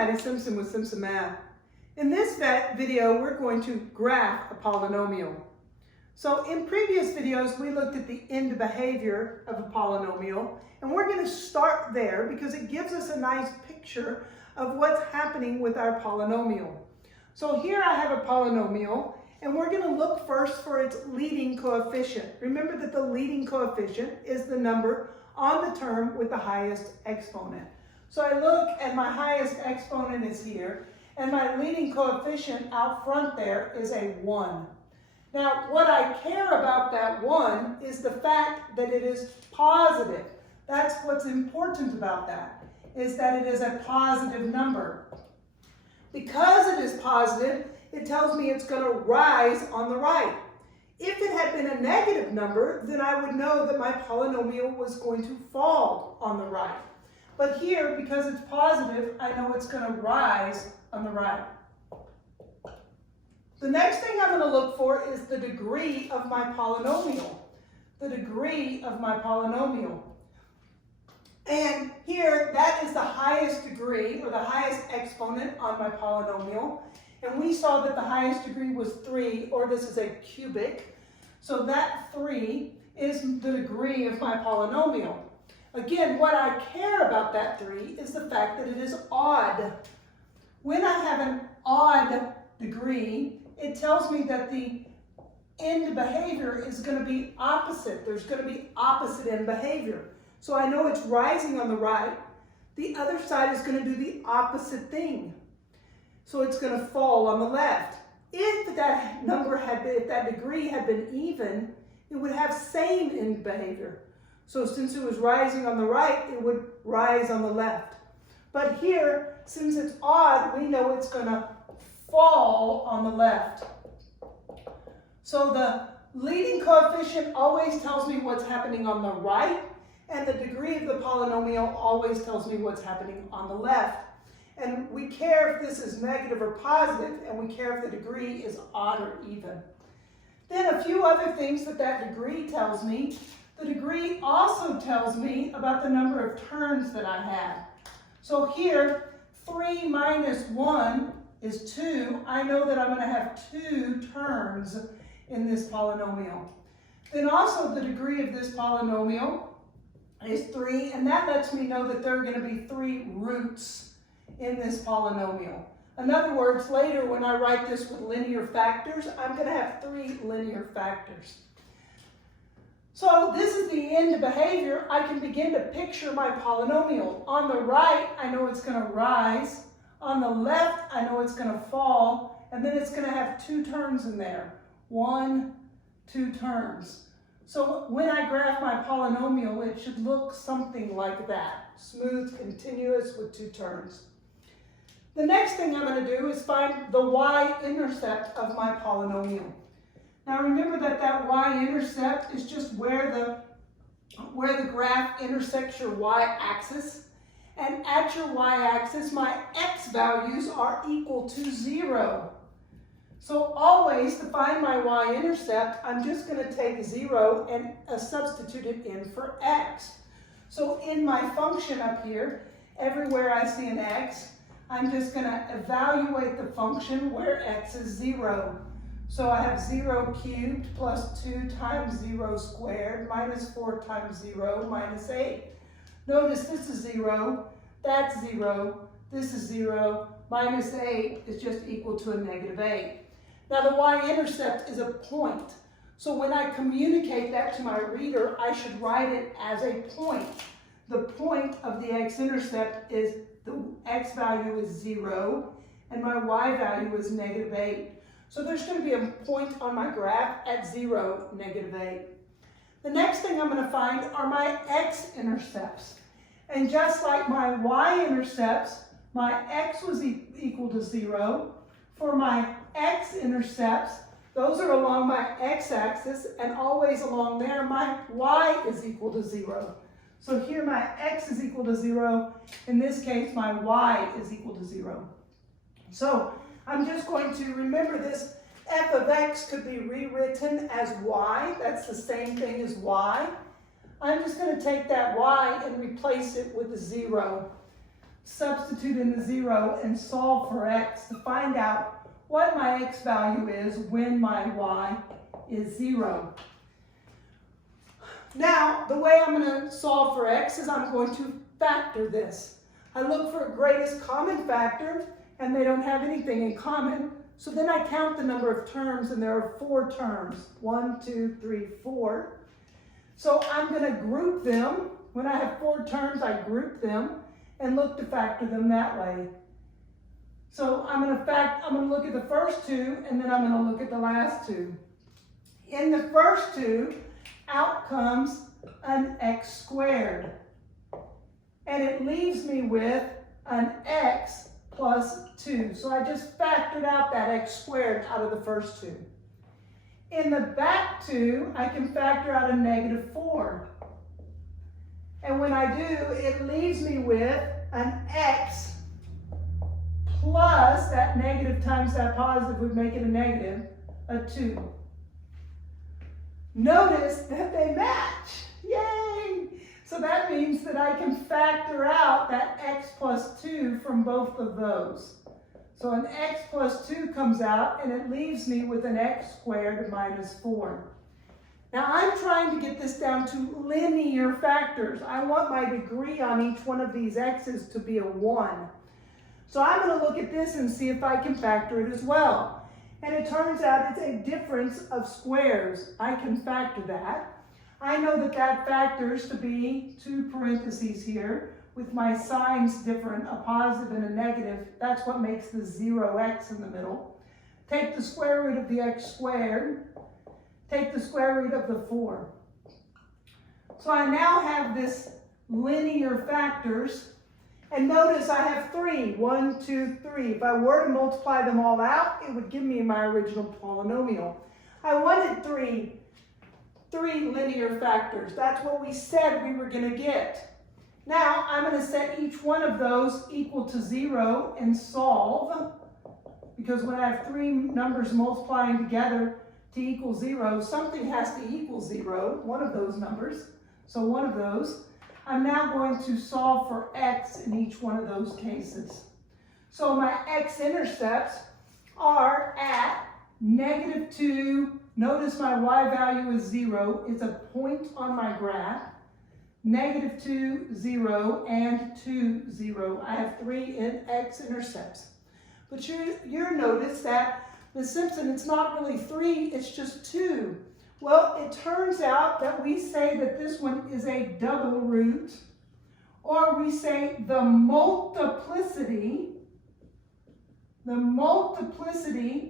Patty Simpson with Simpson Math. In this video, we're going to graph a polynomial. So in previous videos, we looked at the end behavior of a polynomial, and we're going to start there because it gives us a nice picture of what's happening with our polynomial. So here I have a polynomial, and we're going to look first for its leading coefficient. Remember that the leading coefficient is the number on the term with the highest exponent. So I look and my highest exponent is here, and my leading coefficient out front there is a 1. Now, what I care about that 1 is the fact that it is positive. That's what's important about that, is that it is a positive number. Because it is positive, it tells me it's going to rise on the right. If it had been a negative number, then I would know that my polynomial was going to fall on the right. But here, because it's positive, I know it's going to rise on the right. The next thing I'm going to look for is the degree of my polynomial. The degree of my polynomial. And here, that is the highest degree, or the highest exponent on my polynomial. And we saw that the highest degree was 3, or this is a cubic. So that 3 is the degree of my polynomial. Again, what I care about that 3 is the fact that it is odd. When I have an odd degree, it tells me that the end behavior is going to be opposite. There's going to be opposite end behavior. So I know it's rising on the right. The other side is going to do the opposite thing. So it's going to fall on the left. If that number had been, if that degree had been even, it would have same end behavior. So since it was rising on the right, it would rise on the left. But here, since it's odd, we know it's going to fall on the left. So the leading coefficient always tells me what's happening on the right, and the degree of the polynomial always tells me what's happening on the left. And we care if this is negative or positive, and we care if the degree is odd or even. Then a few other things that degree tells me. The degree also tells me about the number of terms that I have. So here, 3 minus 1 is 2. I know that I'm going to have 2 terms in this polynomial. Then also the degree of this polynomial is 3, and that lets me know that there are going to be 3 roots in this polynomial. In other words, later when I write this with linear factors, I'm going to have 3 linear factors. So this is the end behavior. I can begin to picture my polynomial. On the right, I know it's going to rise. On the left, I know it's going to fall. And then it's going to have 2 terms in there. 1, 2 terms. So when I graph my polynomial, it should look something like that. Smooth, continuous with 2 terms. The next thing I'm going to do is find the y-intercept of my polynomial. Now remember that y-intercept is just where the graph intersects your y-axis. And at your y-axis, my x values are equal to 0. So always, to find my y-intercept, I'm just going to take 0 and substitute it in for x. So in my function up here, everywhere I see an x, I'm just going to evaluate the function where x is 0. So I have 0 cubed plus 2 times 0 squared minus 4 times 0 minus 8. Notice this is 0, that's 0, this is 0, minus 8 is just equal to a negative 8. Now the y-intercept is a point. So when I communicate that to my reader, I should write it as a point. The point of the x-intercept is the x value is 0, and my y value is negative 8. So there's going to be a point on my graph at 0, negative 8. The next thing I'm going to find are my x-intercepts. And just like my y-intercepts, my x was equal to 0. For my x-intercepts, those are along my x-axis, and always along there, my y is equal to 0. So here my x is equal to 0. In this case, my y is equal to 0. So I'm just going to remember this. F of x could be rewritten as y. That's the same thing as y. I'm just going to take that y and replace it with a 0. substitute in the 0 and solve for x to find out what my x value is when my y is 0. Now, the way I'm going to solve for x is I'm going to factor this. I look for a greatest common factor, and they don't have anything in common. So then I count the number of terms, and there are 4 terms. 1, 2, 3, 4. So I'm going to group them. When I have 4 terms, I group them and look to factor them that way. So I'm going to look at the first 2, and then I'm going to look at the last 2. In the first 2, out comes an x squared. And it leaves me with an x plus 2. So I just factored out that x squared out of the first 2. In the back 2, I can factor out a negative 4. And when I do, it leaves me with an x plus that negative times that positive would make it a negative, a 2. Notice that they match. Yay! So that means that I can factor out that x plus 2 from both of those. So an x plus 2 comes out, and it leaves me with an x squared minus 4. Now I'm trying to get this down to linear factors. I want my degree on each one of these x's to be a 1. So I'm going to look at this and see if I can factor it as well. And it turns out it's a difference of squares. I can factor that. I know that that factors to be 2 parentheses here with my signs different, a positive and a negative. That's what makes the 0x in the middle. Take the square root of the x squared. Take the square root of the 4. So I now have this linear factors. And notice I have 3. 1, 2, 3. If I were to multiply them all out, it would give me my original polynomial. I wanted three linear factors. That's what we said we were going to get. Now, I'm going to set each one of those equal to 0 and solve. Because when I have 3 numbers multiplying together to equal 0, something has to equal 0, one of those numbers. So one of those. I'm now going to solve for x in each one of those cases. So my x-intercepts are at -2. Notice my y value is 0. It's a point on my graph. -2, 0, and 2, 0. I have 3 x-intercepts. But you'll notice that the Simpson, it's not really 3, it's just 2. Well, it turns out that we say that this one is a double root, or we say the multiplicity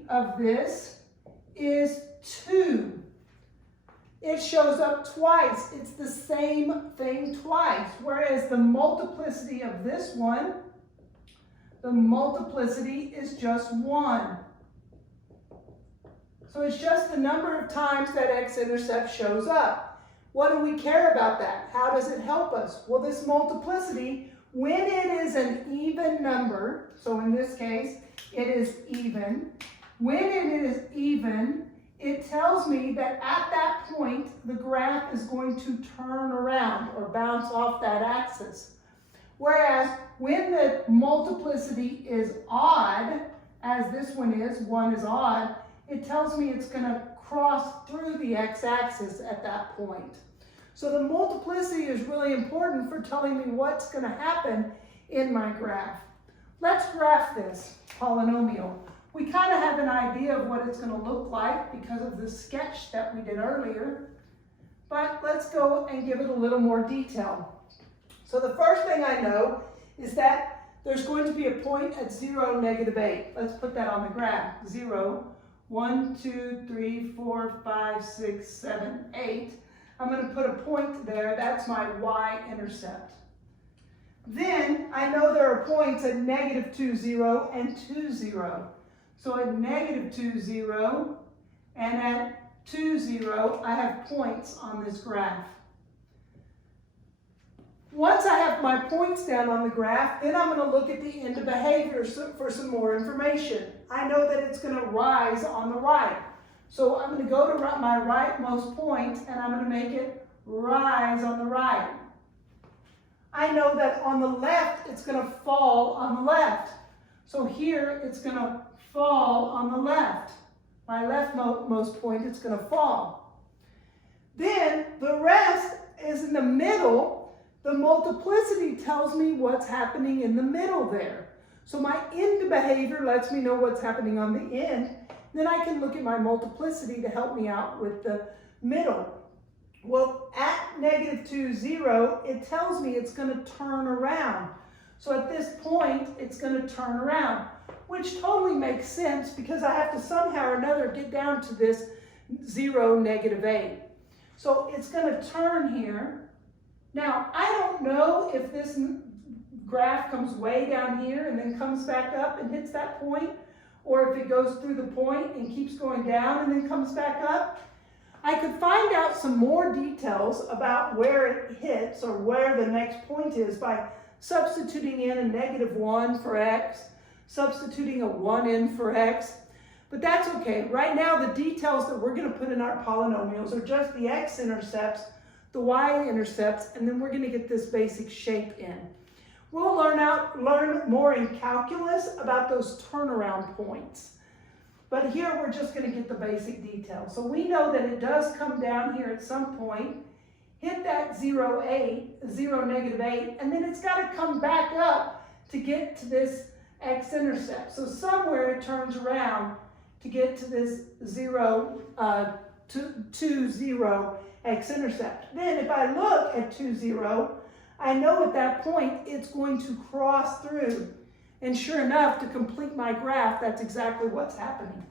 of this is 2. It shows up twice. It's the same thing twice, whereas the multiplicity of this one, the multiplicity is just 1. So it's just the number of times that x-intercept shows up. What do we care about that? How does it help us? Well, this multiplicity, when it is an even number, so in this case, it is even. When it is even, it tells me that at that point, the graph is going to turn around or bounce off that axis. Whereas when the multiplicity is odd, as this one is, 1 is odd, it tells me it's going to cross through the x-axis at that point. So the multiplicity is really important for telling me what's going to happen in my graph. Let's graph this polynomial. We kind of have an idea of what it's going to look like because of the sketch that we did earlier. But let's go and give it a little more detail. So the first thing I know is that there's going to be a point at 0, -8. Let's put that on the graph. 0, 1, 2, 3, 4, 5, 6, 7, 8. I'm going to put a point there. That's my y-intercept. Then I know there are points at -2, 0 and 2, 0. So at -2, 0 and at 2, 0, I have points on this graph. Once I have my points down on the graph, then I'm going to look at the end of behavior for some more information. I know that it's going to rise on the right. So I'm going to go to my rightmost point, and I'm going to make it rise on the right. I know that on the left, it's going to fall on the left. So here, it's going to fall on the left. My leftmost point, it's going to fall. Then the rest is in the middle. The multiplicity tells me what's happening in the middle there. So my end behavior lets me know what's happening on the end. Then I can look at my multiplicity to help me out with the middle. Well, at -2, 0, it tells me it's going to turn around. So at this point, it's going to turn around, which totally makes sense because I have to somehow or another get down to this 0, -8. So it's going to turn here. Now, I don't know if this graph comes way down here and then comes back up and hits that point, or if it goes through the point and keeps going down and then comes back up. I could find out some more details about where it hits or where the next point is by substituting in a -1 for x, substituting a 1 in for x, but that's okay. Right now, the details that we're going to put in our polynomials are just the x-intercepts, the y-intercepts, and then we're going to get this basic shape in. We'll learn more in calculus about those turnaround points. But here we're just going to get the basic details. So we know that it does come down here at some point, hit that 0, -8, and then it's got to come back up to get to this x-intercept. So somewhere it turns around to get to this 0, 2, 0 x-intercept. Then if I look at 2, 0, I know at that point it's going to cross through. And sure enough, to complete my graph, that's exactly what's happening.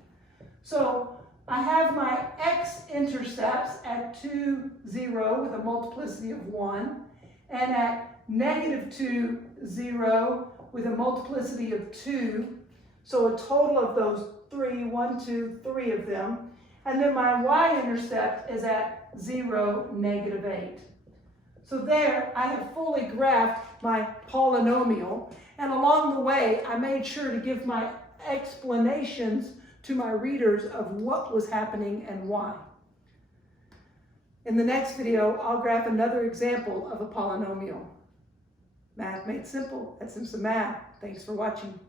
So I have my x-intercepts at 2, 0 with a multiplicity of 1, and at -2, 0 with a multiplicity of 2. So a total of those 3, 1, 2, 3 of them. And then my y-intercept is at 0, -8. So there, I have fully graphed my polynomial, and along the way, I made sure to give my explanations to my readers of what was happening and why. In the next video, I'll graph another example of a polynomial. Math made simple. That's some math. Thanks for watching.